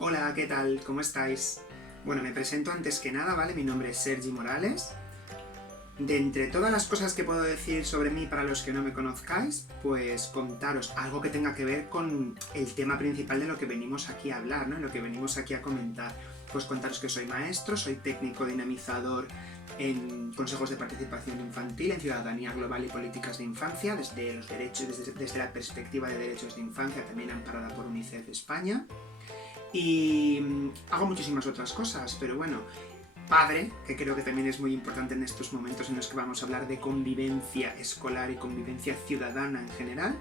Hola, ¿qué tal? ¿Cómo estáis? Bueno, me presento antes que nada, ¿vale? Mi nombre es Sergi Morales. De entre todas las cosas que puedo decir sobre mí para los que no me conozcáis, pues contaros algo que tenga que ver con el tema principal de lo que venimos aquí a hablar, ¿no? Lo que venimos aquí a comentar. Pues contaros que soy maestro, soy técnico dinamizador en consejos de participación infantil, en ciudadanía global y políticas de infancia, desde los derechos, desde la perspectiva de derechos de infancia, también amparada por UNICEF España. Y hago muchísimas otras cosas, pero bueno, padre, que creo que también es muy importante en estos momentos en los que vamos a hablar de convivencia escolar y convivencia ciudadana en general.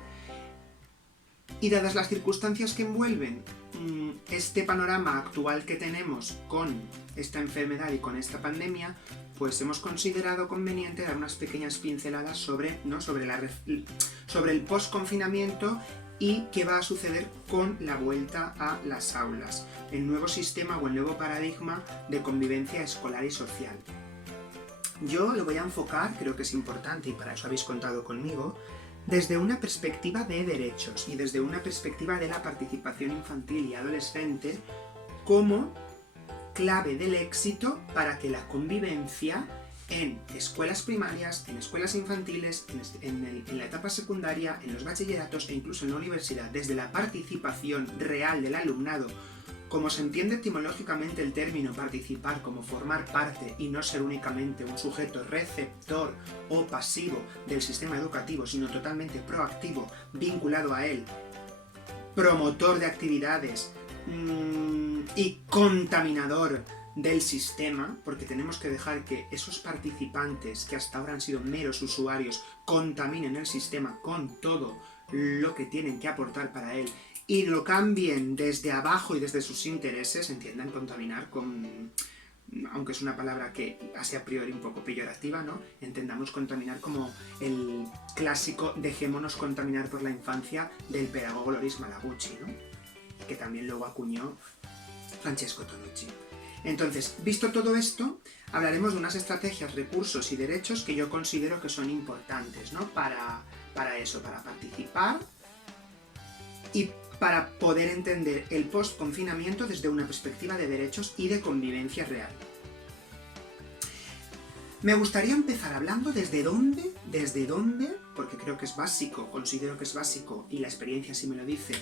Y dadas las circunstancias que envuelven este panorama actual que tenemos con esta enfermedad y con esta pandemia, pues hemos considerado conveniente dar unas pequeñas pinceladas sobre, ¿no? sobre el post-confinamiento y qué va a suceder con la vuelta a las aulas, el nuevo sistema o el nuevo paradigma de convivencia escolar y social. Yo lo voy a enfocar, creo que es importante y para eso habéis contado conmigo, desde una perspectiva de derechos y desde una perspectiva de la participación infantil y adolescente como clave del éxito para que la convivencia en escuelas primarias, en escuelas infantiles, en la etapa secundaria, en los bachilleratos e incluso en la universidad, desde la participación real del alumnado, como se entiende etimológicamente el término participar como formar parte y no ser únicamente un sujeto receptor o pasivo del sistema educativo, sino totalmente proactivo, vinculado a él, promotor de actividades y contaminador del sistema, porque tenemos que dejar que esos participantes que hasta ahora han sido meros usuarios contaminen el sistema con todo lo que tienen que aportar para él y lo cambien desde abajo y desde sus intereses, entiendan contaminar con, aunque es una palabra que hace a priori un poco peyorativa, ¿no? Entendamos contaminar como el clásico dejémonos contaminar por la infancia del pedagogo Loris Malaguchi, ¿no? Que también luego acuñó Francesco Tonucci. Entonces, visto todo esto, hablaremos de unas estrategias, recursos y derechos que yo considero que son importantes, ¿no? Para eso, para participar y para poder entender el post-confinamiento desde una perspectiva de derechos y de convivencia real. Me gustaría empezar hablando desde dónde, porque creo que es básico, considero que es básico, y la experiencia sí me lo dice,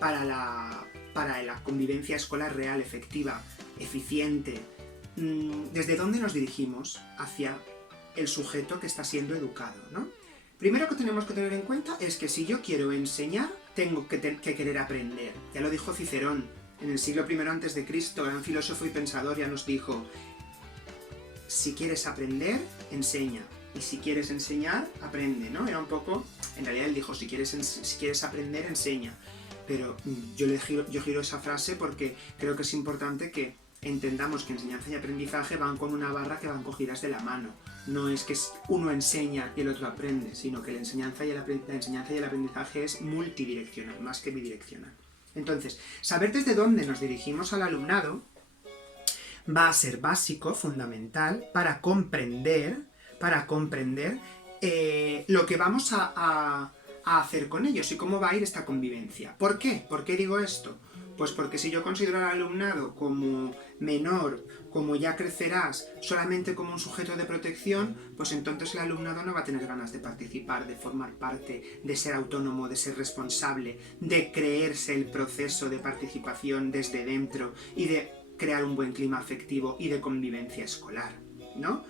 para la convivencia escolar real, efectiva, eficiente, desde dónde nos dirigimos hacia el sujeto que está siendo educado, ¿no? Primero que tenemos que tener en cuenta es que si yo quiero enseñar, tengo que querer aprender. Ya lo dijo Cicerón, en el siglo I a.C., gran filósofo y pensador, ya nos dijo: si quieres aprender, enseña. Y si quieres enseñar, aprende, ¿no? Era un poco... En realidad él dijo, si quieres aprender, enseña. Pero yo giro esa frase porque creo que es importante que entendamos que enseñanza y aprendizaje van con una barra que van cogidas de la mano. No es que uno enseña y el otro aprende, sino que la enseñanza y el aprendizaje es multidireccional, más que bidireccional. Entonces, saber desde dónde nos dirigimos al alumnado va a ser básico, fundamental, para comprender lo que vamos a hacer con ellos y cómo va a ir esta convivencia. ¿Por qué? ¿Por qué digo esto? Pues porque si yo considero al alumnado como menor, como ya crecerás, solamente como un sujeto de protección, pues entonces el alumnado no va a tener ganas de participar, de formar parte, de ser autónomo, de ser responsable, de creerse el proceso de participación desde dentro y de crear un buen clima afectivo y de convivencia escolar, ¿no?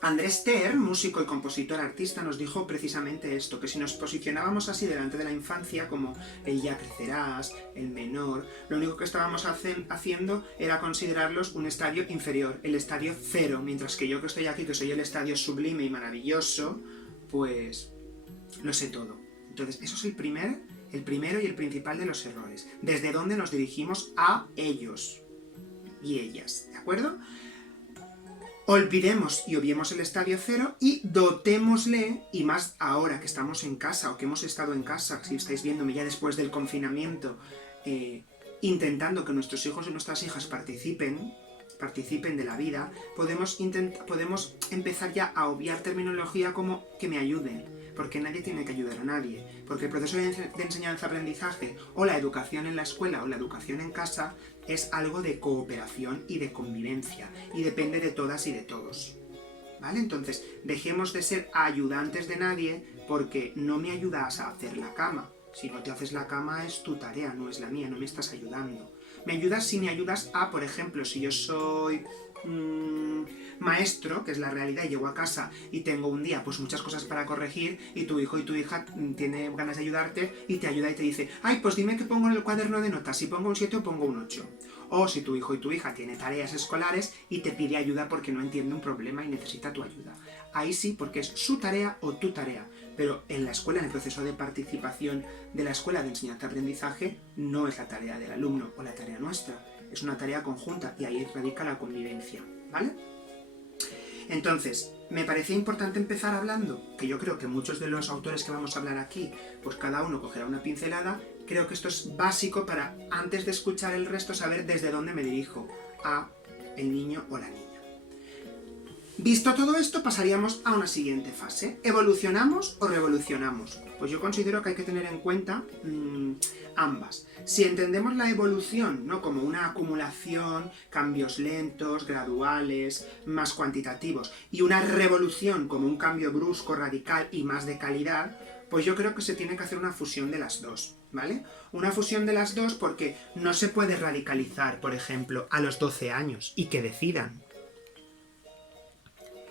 Andrés Ter, músico y compositor artista, nos dijo precisamente esto, que si nos posicionábamos así delante de la infancia, como el ya crecerás, el menor, lo único que estábamos haciendo era considerarlos un estadio inferior, el estadio cero, mientras que yo que estoy aquí, que soy el estadio sublime y maravilloso, pues lo sé todo. Entonces, eso es el primero y el principal de los errores. Desde dónde nos dirigimos a ellos y ellas, ¿de acuerdo? Olvidemos y obviemos el estadio cero y dotémosle, y más ahora que estamos en casa o que hemos estado en casa, si estáis viéndome ya después del confinamiento, intentando que nuestros hijos y nuestras hijas participen, participen de la vida, podemos empezar ya a obviar terminología como que me ayuden, porque nadie tiene que ayudar a nadie, porque el proceso de enseñanza-aprendizaje o la educación en la escuela o la educación en casa es algo de cooperación y de convivencia, y depende de todas y de todos. ¿Vale? Entonces, dejemos de ser ayudantes de nadie porque no me ayudas a hacer la cama. Si no te haces la cama es tu tarea, no es la mía, no me estás ayudando. Me ayudas si me ayudas a, por ejemplo, si yo soy maestro, que es la realidad, y llego a casa y tengo un día pues muchas cosas para corregir y tu hijo y tu hija tiene ganas de ayudarte y te ayuda y te dice, ay, pues dime qué pongo en el cuaderno de notas, si pongo un 7 o pongo un 8. O si tu hijo y tu hija tiene tareas escolares y te pide ayuda porque no entiende un problema y necesita tu ayuda. Ahí sí, porque es su tarea o tu tarea. Pero en la escuela, en el proceso de participación de la escuela de enseñanza-aprendizaje, no es la tarea del alumno o la tarea nuestra. Es una tarea conjunta y ahí radica la convivencia, ¿vale? Entonces, me parecía importante empezar hablando, que yo creo que muchos de los autores que vamos a hablar aquí, pues cada uno cogerá una pincelada. Creo que esto es básico para, antes de escuchar el resto, saber desde dónde me dirijo a el niño o la niña. Visto todo esto, pasaríamos a una siguiente fase. ¿Evolucionamos o revolucionamos? Pues yo considero que hay que tener en cuenta ambas. Si entendemos la evolución, ¿no?, como una acumulación, cambios lentos, graduales, más cuantitativos, y una revolución como un cambio brusco, radical y más de calidad, pues yo creo que se tiene que hacer una fusión de las dos, ¿vale? Una fusión de las dos porque no se puede radicalizar, por ejemplo, a los 12 años y que decidan.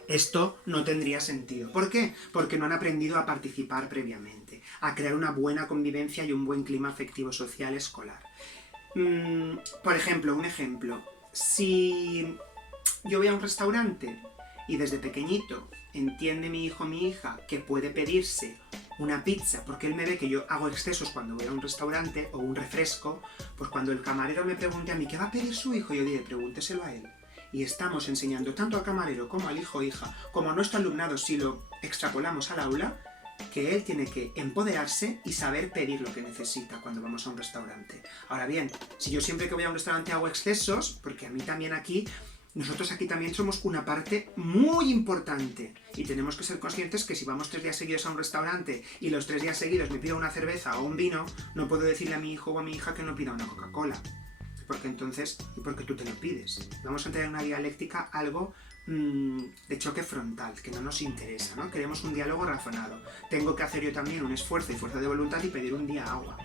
Esto no tendría sentido. ¿Por qué? Porque no han aprendido a participar previamente, a crear una buena convivencia y un buen clima afectivo-social escolar. Por ejemplo, un ejemplo. Si yo voy a un restaurante y desde pequeñito entiende mi hijo o mi hija que puede pedirse una pizza porque él me ve que yo hago excesos cuando voy a un restaurante o un refresco, pues cuando el camarero me pregunte a mí ¿qué va a pedir su hijo? Yo diré, pregúnteselo a él. Y estamos enseñando tanto al camarero como al hijo o hija, como a nuestro alumnado si lo extrapolamos al aula, que él tiene que empoderarse y saber pedir lo que necesita cuando vamos a un restaurante. Ahora bien, si yo siempre que voy a un restaurante hago excesos, porque a mí también aquí, nosotros aquí también somos una parte muy importante y tenemos que ser conscientes que si vamos 3 días seguidos a un restaurante y los 3 días seguidos me pido una cerveza o un vino, no puedo decirle a mi hijo o a mi hija que no pida una Coca-Cola. Porque entonces, y porque tú te lo pides. Vamos a tener una dialéctica algo de choque frontal, que no nos interesa, ¿no? Queremos un diálogo razonado. Tengo que hacer yo también un esfuerzo y fuerza de voluntad y pedir un día agua,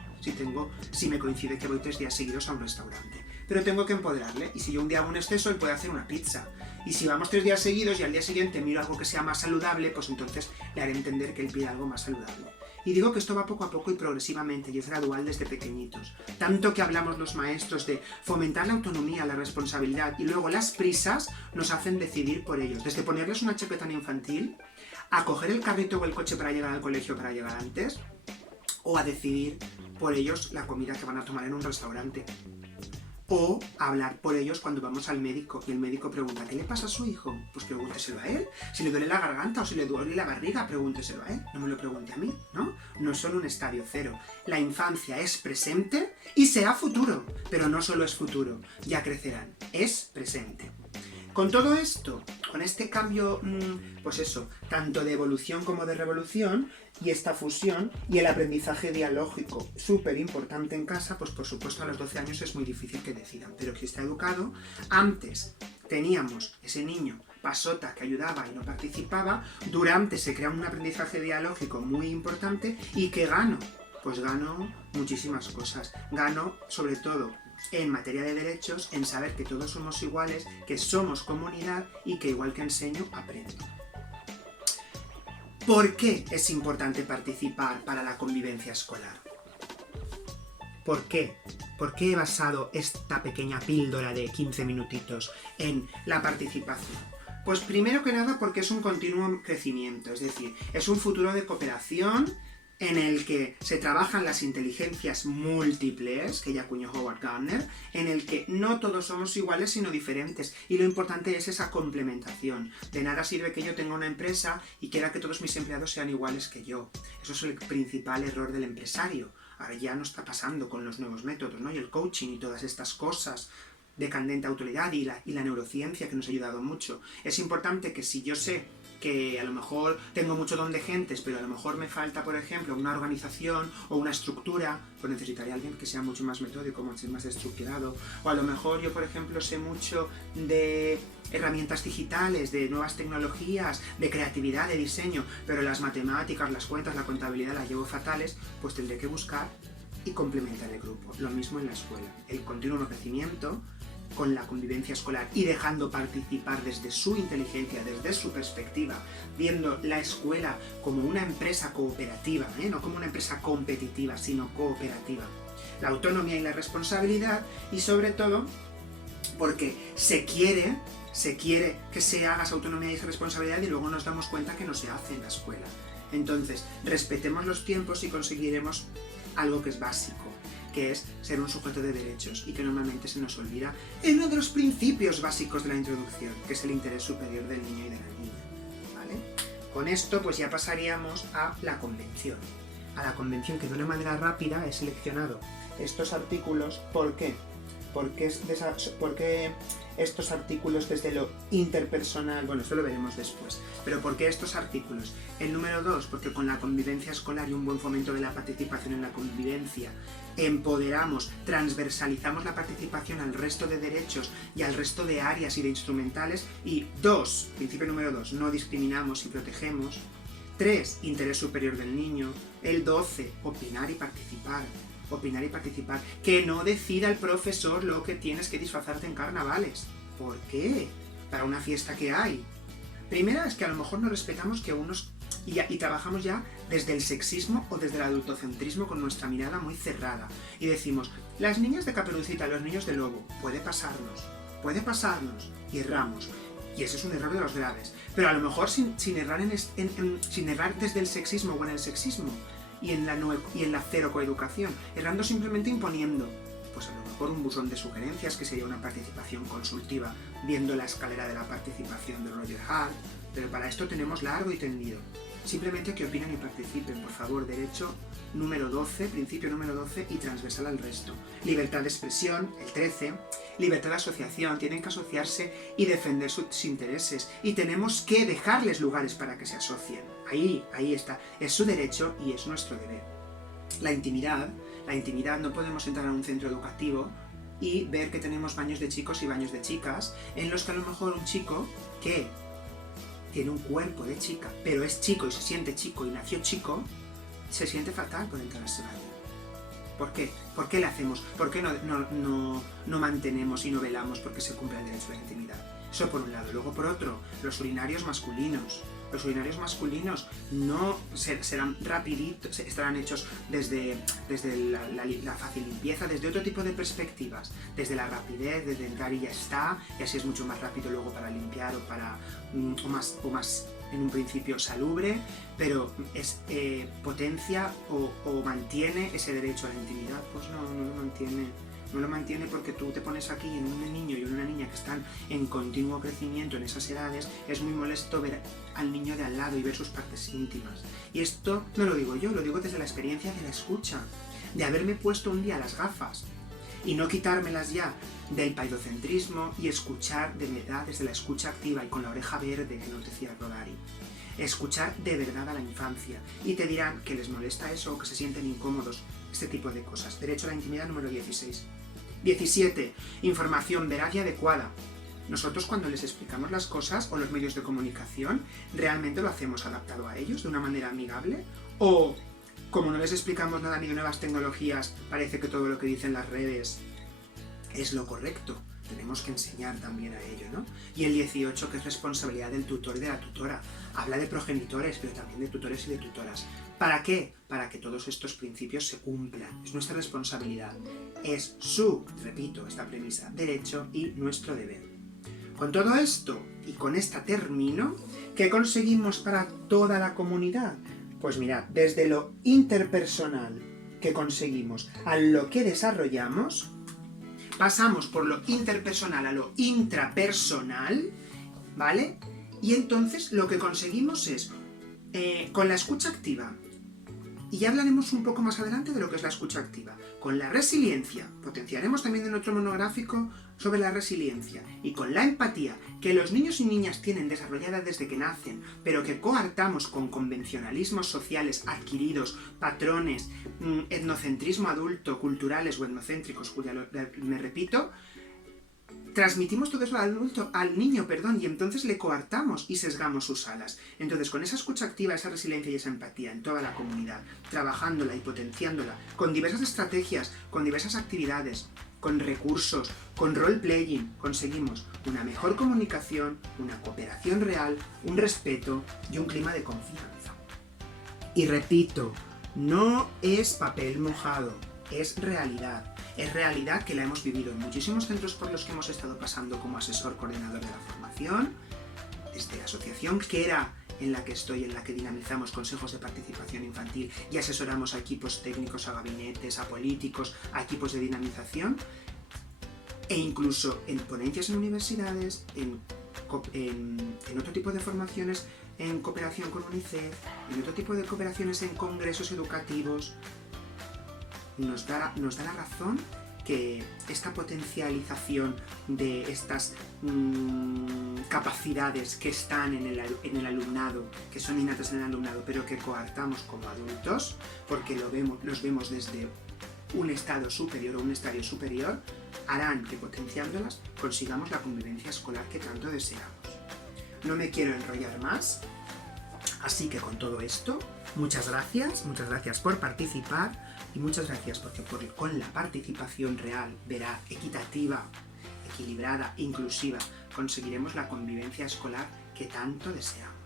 si me coincide que voy 3 días seguidos a un restaurante. Pero tengo que empoderarle, y si yo un día hago un exceso, él puede hacer una pizza. Y si vamos 3 días seguidos y al día siguiente miro algo que sea más saludable, pues entonces le haré entender que él pida algo más saludable. Y digo que esto va poco a poco y progresivamente, y es gradual desde pequeñitos. Tanto que hablamos los maestros de fomentar la autonomía, la responsabilidad, y luego las prisas nos hacen decidir por ellos. Desde ponerles una chaqueta infantil, a coger el carrito o el coche para llegar al colegio para llegar antes, o a decidir por ellos la comida que van a tomar en un restaurante. O hablar por ellos cuando vamos al médico y el médico pregunta ¿qué le pasa a su hijo? Pues pregúnteselo a él. Si le duele la garganta o si le duele la barriga, pregúnteselo a él. No me lo pregunte a mí, ¿no? No es solo un estadio cero. La infancia es presente y será futuro. Pero no solo es futuro, ya crecerán. Es presente. Con todo esto, con este cambio, pues eso, tanto de evolución como de revolución, y esta fusión, y el aprendizaje dialógico súper importante en casa, pues por supuesto a los 12 años es muy difícil que decidan, pero que esté educado. Antes teníamos ese niño pasota que ayudaba y no participaba, durante se crea un aprendizaje dialógico muy importante, y que gano, pues gano muchísimas cosas. Gano sobre todo en materia de derechos, en saber que todos somos iguales, que somos comunidad y que igual que enseño, aprendo. ¿Por qué es importante participar para la convivencia escolar? ¿Por qué? ¿Por qué he basado esta pequeña píldora de 15 minutitos en la participación? Pues primero que nada porque es un continuo crecimiento, es decir, es un futuro de cooperación en el que se trabajan las inteligencias múltiples, que ya acuñó Howard Gardner, en el que no todos somos iguales sino diferentes, y lo importante es esa complementación. De nada sirve que yo tenga una empresa y quiera que todos mis empleados sean iguales que yo. Eso es el principal error del empresario. Ahora ya no está pasando con los nuevos métodos, ¿no? Y el coaching y todas estas cosas. de candente autoridad y la neurociencia, que nos ha ayudado mucho. Es importante que si yo sé que a lo mejor tengo mucho don de gentes, pero a lo mejor me falta, por ejemplo, una organización o una estructura, pues necesitaría alguien que sea mucho más metódico, mucho más estructurado. O a lo mejor yo, por ejemplo, sé mucho de herramientas digitales, de nuevas tecnologías, de creatividad, de diseño, pero las matemáticas, las cuentas, la contabilidad las llevo fatales, pues tendré que buscar y complementar el grupo. Lo mismo en la escuela. El continuo crecimiento con la convivencia escolar y dejando participar desde su inteligencia, desde su perspectiva, viendo la escuela como una empresa cooperativa, no como una empresa competitiva, sino cooperativa. La autonomía y la responsabilidad, y sobre todo porque se quiere que se haga esa autonomía y esa responsabilidad, y luego nos damos cuenta que no se hace en la escuela. Entonces, respetemos los tiempos y conseguiremos algo que es básico, que es ser un sujeto de derechos, y que normalmente se nos olvida en uno de los principios básicos de la introducción, que es el interés superior del niño y de la niña, ¿vale? Con esto pues ya pasaríamos a la convención. A la convención, que de una manera rápida he seleccionado estos artículos. ¿Por qué? Porque estos artículos desde lo interpersonal, bueno, esto lo veremos después, pero ¿por qué estos artículos? El número 2, porque con la convivencia escolar y un buen fomento de la participación en la convivencia, empoderamos, transversalizamos la participación al resto de derechos y al resto de áreas y de instrumentales. Y 2, principio número 2, no discriminamos y protegemos. 3, interés superior del niño. El 12, opinar y participar. Opinar y participar. Que no decida el profesor lo que tienes que disfrazarte en carnavales. ¿Por qué? Para una fiesta que hay. Primera es que a lo mejor no respetamos que unos... Y trabajamos ya desde el sexismo o desde el adultocentrismo con nuestra mirada muy cerrada. Y decimos, las niñas de Caperucita, los niños de Lobo, puede pasarnos, y erramos. Y ese es un error de los graves. Pero a lo mejor sin errar desde el sexismo o en el sexismo, y en la cero coeducación, errando simplemente imponiendo, pues a lo mejor un buzón de sugerencias, que sería una participación consultiva, viendo la escalera de la participación de Roger Hart, pero para esto tenemos largo y tendido. Simplemente que opinen y participen, por favor. Derecho número 12, principio número 12, y transversal al resto. Libertad de expresión, el 13, libertad de asociación, tienen que asociarse y defender sus intereses, y tenemos que dejarles lugares para que se asocien. Ahí está, es su derecho y es nuestro deber. La intimidad, no podemos entrar a un centro educativo y ver que tenemos baños de chicos y baños de chicas, en los que a lo mejor un chico que tiene un cuerpo de chica, pero es chico y se siente chico y nació chico, se siente fatal por entrar a ese baño. ¿Por qué? ¿Por qué le hacemos? ¿Por qué no mantenemos y no velamos porque se cumpla el derecho a la intimidad? Eso por un lado. Luego por otro, los urinarios masculinos. Los urinarios masculinos no serán rapiditos, estarán hechos desde la fácil limpieza, desde otro tipo de perspectivas, desde la rapidez, desde entrar y ya está, y así es mucho más rápido luego para limpiar o más en un principio salubre, pero es potencia o mantiene ese derecho a la intimidad. Pues no lo mantiene. No lo mantiene, porque tú te pones aquí en un niño y en una niña que están en continuo crecimiento en esas edades, es muy molesto ver al niño de al lado y ver sus partes íntimas. Y esto no lo digo yo, lo digo desde la experiencia de la escucha, de haberme puesto un día las gafas y no quitármelas ya del paidocentrismo y escuchar de verdad desde la escucha activa y con la oreja verde, que nos decía Rodari. Escuchar de verdad a la infancia, y te dirán que les molesta eso o que se sienten incómodos, este tipo de cosas. Derecho a la intimidad número 16. 17. Información veraz y adecuada. Nosotros cuando les explicamos las cosas o los medios de comunicación, ¿realmente lo hacemos adaptado a ellos de una manera amigable? ¿O como no les explicamos nada ni de nuevas tecnologías, parece que todo lo que dicen las redes es lo correcto? Tenemos que enseñar también a ello, ¿no? Y el 18, que es responsabilidad del tutor y de la tutora. Habla de progenitores, pero también de tutores y de tutoras. ¿Para qué? Para que todos estos principios se cumplan. Es nuestra responsabilidad. Es su, repito, esta premisa, derecho y nuestro deber. Con todo esto, y con esta termino, ¿qué conseguimos para toda la comunidad? Pues mirad, desde lo interpersonal que conseguimos a lo que desarrollamos, pasamos por lo interpersonal a lo intrapersonal, ¿vale? Y entonces lo que conseguimos es, con la escucha activa, Y ya hablaremos un poco más adelante de lo que es la escucha activa. Con la resiliencia, potenciaremos también en otro monográfico sobre la resiliencia. Y con la empatía, que los niños y niñas tienen desarrollada desde que nacen, pero que coartamos con convencionalismos sociales adquiridos, patrones, etnocentrismo adulto, culturales o etnocéntricos, cuya me repito, transmitimos todo eso al niño, y entonces le coartamos y sesgamos sus alas. Entonces, con esa escucha activa, esa resiliencia y esa empatía en toda la comunidad, trabajándola y potenciándola, con diversas estrategias, con diversas actividades, con recursos, con role-playing, conseguimos una mejor comunicación, una cooperación real, un respeto y un clima de confianza. Y repito, no es papel mojado, es realidad. Es realidad que la hemos vivido en muchísimos centros por los que hemos estado pasando como asesor coordinador de la formación, desde la asociación Kera, en la que estoy, en la que dinamizamos consejos de participación infantil y asesoramos a equipos técnicos, a gabinetes, a políticos, a equipos de dinamización, e incluso en ponencias en universidades, en otro tipo de formaciones, en cooperación con UNICEF, en otro tipo de cooperaciones en congresos educativos. Nos da la razón que esta potencialización de estas capacidades que están en el alumnado, que son innatas en el alumnado, pero que coartamos como adultos, porque los vemos desde un estado superior o un estadio superior, harán que potenciándolas consigamos la convivencia escolar que tanto deseamos. No me quiero enrollar más, así que con todo esto, muchas gracias por participar y muchas gracias porque con la participación real, veraz, equitativa, equilibrada, inclusiva, conseguiremos la convivencia escolar que tanto deseamos.